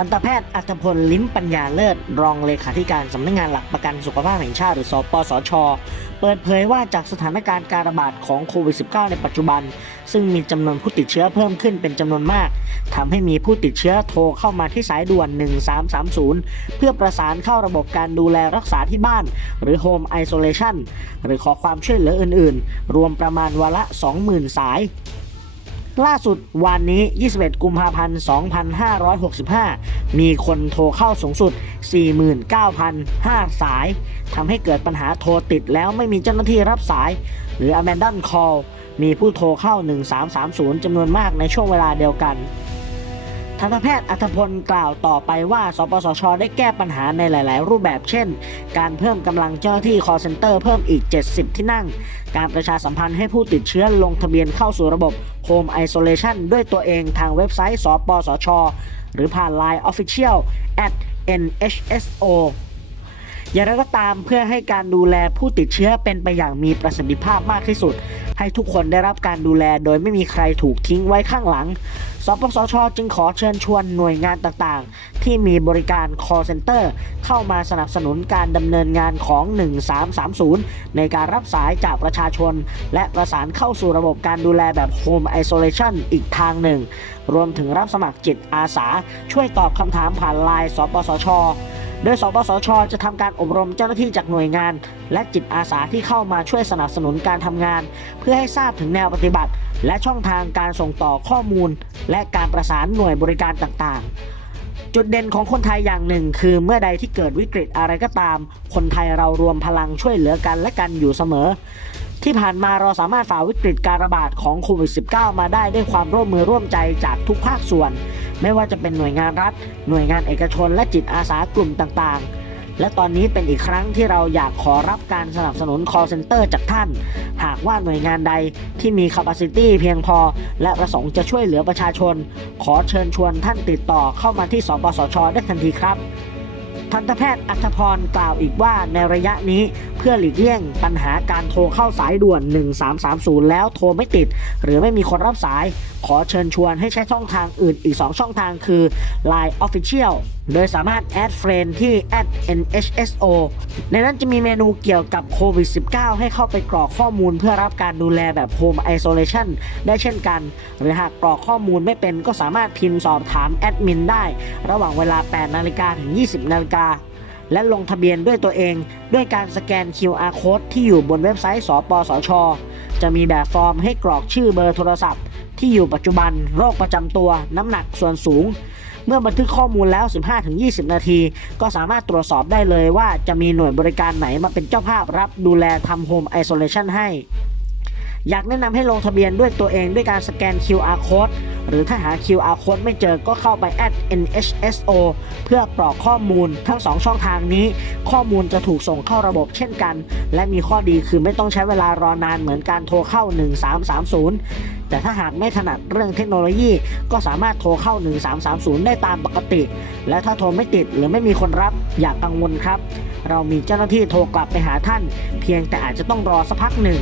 ทันตแพทย์อัธพลลิ้มปัญญาเลิศ รองเลขาธิการสำนักงานหลักประกันสุขภาพแห่งชาติหรือสปสช เปิดเผยว่าจากสถานการณ์การระบาดของโควิด -19 ในปัจจุบัน ซึ่งมีจำนวนผู้ติดเชื้อเพิ่มขึ้นเป็นจำนวนมากทำให้มีผู้ติดเชื้อโทรเข้ามาที่สายด่วน 1330 เพื่อประสานเข้าระบบการดูแลรักษาที่บ้าน หรือ Home Isolation หรือขอความช่วยเหลืออื่น ๆ รวมประมาณวันละ 20,000 สาย ล่าสุดวันนี้ 21 กุมภาพันธ์ 2565 มีคนโทรเข้าสูงสุด 49,005 สาย ทำให้เกิดปัญหาโทรติดแล้วไม่มีเจ้าหน้าที่รับสาย หรือ abandon call มีผู้โทรเข้า 1330จำนวนมากในช่วงเวลาเดียวกัน ทันตแพทย์อัธพลกล่าวต่อไปว่า สปสช ได้แก้ปัญหาในหลาย ๆ รูปแบบ เช่น การเพิ่มกำลังเจ้าหน้าที่ call center เพิ่มอีก 70 ที่นั่ง การประชาสัมพันธ์ให้ผู้ติดเชื้อลงทะเบียนเข้าสู่ระบบ Home Isolation ด้วยตัวเองทางเว็บไซต์ สปสช หรือผ่าน Line Official at nhso อย่างไรก็ตามเพื่อให้การดูแลผู้ติดเชื้อเป็นไปอย่างมีประสิทธิภาพมากที่สุด ให้ทุกคนได้รับการดูแลโดยไม่มีใครถูกทิ้งไว้ข้างหลัง ปสช จึงขอเชิญชวนหน่วยงานต่างๆ ที่มีบริการ call center เข้ามาสนับสนุนการดำเนินงานของ 1330 ในการรับสายจากประชาชน และประสานเข้าสู่ระบบการดูแลแบบ Home Isolation อีกทางหนึ่ง รวมถึงรับสมัครจิตอาสา ช่วยตอบคำถามผ่านไลน์สปสช โดย สปสช จะทำการอบรมเจ้าหน้าที่จากหน่วยงาน และจิตอาสาที่เข้ามาช่วยสนับสนุนการทำงาน เพื่อให้ทราบถึงแนวปฏิบัติ และช่องทางการส่งต่อข้อมูล และการประสานหน่วยบริการต่างๆ จุดเด่นของคนไทยอย่างหนึ่ง คือเมื่อใดที่เกิดวิกฤตอะไรก็ตาม คนไทยเรารวมพลังช่วยเหลือกันและกันอยู่เสมอ ที่ผ่านมาเราสามารถฝ่าวิกฤตการระบาดของโควิด -19 มาได้ด้วยความร่วมมือร่วมใจจากทุกภาคส่วน ไม่ว่าจะเป็นหน่วยงานรัฐ หน่วยงานเอกชนและจิตอาสากลุ่มต่างๆ และตอนนี้เป็นอีกครั้งที่เราอยากขอรับการสนับสนุน call center จากท่าน หากว่าหน่วยงานใดที่มี capacity เพียงพอ และประสงค์จะช่วยเหลือประชาชน ขอเชิญชวนท่านติดต่อเข้ามาที่สปสช ได้ทันทีครับทันตแพทย์อัธพรกล่าวอีกว่าในระยะนี้เพื่อหลีกเลี่ยงปัญหาการโทรเข้าสายด่วน 1330 แล้วโทรไม่ติด หรือไม่มีคนรับสาย ขอเชิญชวนให้ใช้ช่องทางอื่นอีก 2 ช่องทางคือ Line Official โดยสามารถแอดเฟรนที่ @nhso ในนั้นจะมีเมนูเกี่ยวกับโควิด -19 ให้เข้าไปกรอกข้อมูลเพื่อรับการดูแลแบบ Home Isolation ได้เช่นกัน หรือหากกรอกข้อมูลไม่เป็นก็สามารถพิมพ์สอบถามแอดมินได้ ระหว่างเวลา 8 นาฬิกาถึง 20 นาฬิกา และลงทะเบียนด้วยตัวเอง ด้วยการสแกน QR code ที่อยู่บนเว็บไซต์สปสช จะมีแบบฟอร์มให้กรอกชื่อเบอร์โทรศัพท์ ที่อยู่ปัจจุบัน โรคประจำตัว น้ำหนักส่วนสูง เมื่อบันทึกข้อมูลแล้ว 15-20 นาที ก็สามารถตรวจสอบได้เลยว่าจะมีหน่วยบริการไหนมาเป็นเจ้าภาพรับดูแลทำ Home Isolation ให้ อยากแนะนำให้ลงทะเบียนด้วยตัวเองด้วยการสแกน QR code หรือถ้าหา QR code ไม่เจอก็เข้าไป nhso เพื่อกรอกข้อมูลทั้ง 2 ช่องทางนี้ ข้อมูลจะถูกส่งเข้าระบบเช่นกัน และมีข้อดีคือไม่ต้องใช้เวลารอนานเหมือนการโทรเข้า 1330 แต่ถ้าหากไม่ถนัดเรื่องเทคโนโลยี ก็สามารถโทรเข้า 1330 ได้ตามปกติ และถ้าโทรไม่ติดหรือไม่มีคนรับอย่ากกังวลครับ เรามีเจ้าหน้าที่โทรกลับไปหาท่าน เพียงแต่อาจจะต้องรอสักพักหนึ่ง